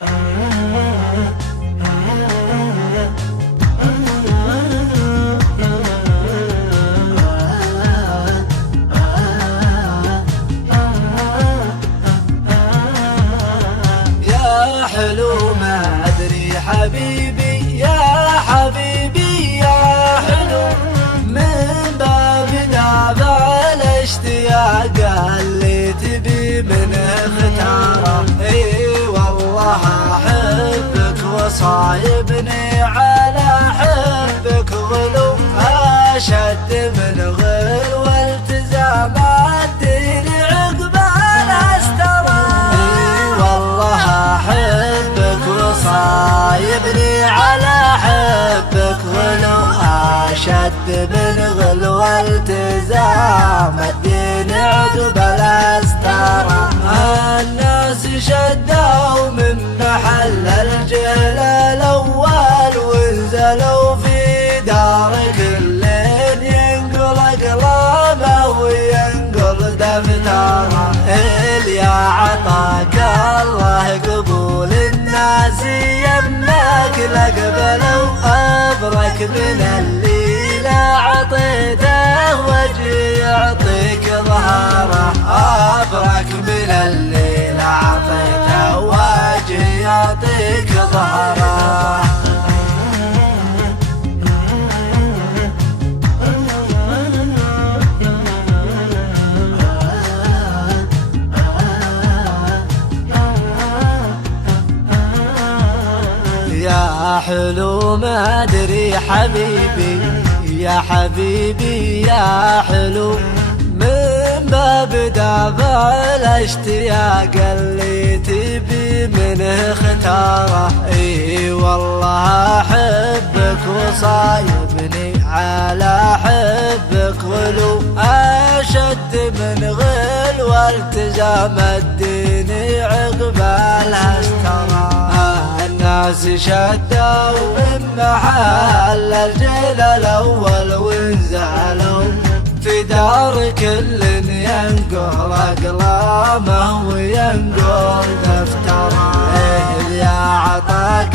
يا حلو ما أدري حبيبي يا حبيبي يا حلو، من باب دافع الاشتياق اللي تبي منه اختاره. اي والله احبك وصايبني على حبك غلو، اشد من غل والتزام الدين عقب الاسترى. اي والله احبك وصايبني على حبك غلو، اشد من غل والتزام الدين عقب الاسترى. الناس شدوا من محل الجهل الاول ونزلوا في دار كل ينقل اقلامه وينقل دفتره. يا عطاك الله قبول الناس يمك لقبلوا، ابرك من اللي لا عطيته وجه يعطيك ظهره. ابرك من اللي لا عطيته وجه يعطيك ظهره. يا حلو ما ادري حبيبي يا حبيبي يا حلو، من باب دافع الاشتياق اللي تبي منه اختاره. اي والله احبك وصايبني على حبك غلو، اشد من غل والتزام الدين عقب الاسترى. الناس شدوا من محل الجيل الاول ونزعلوا في دار كل ينقل اقلامه وينقل دفتره. يا عطاك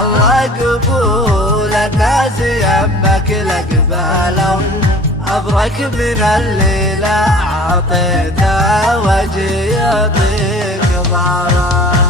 الله قبول الناس يمك لقبلوا، ابرك من اللي لا عطيته وجه يعطيك ظهره.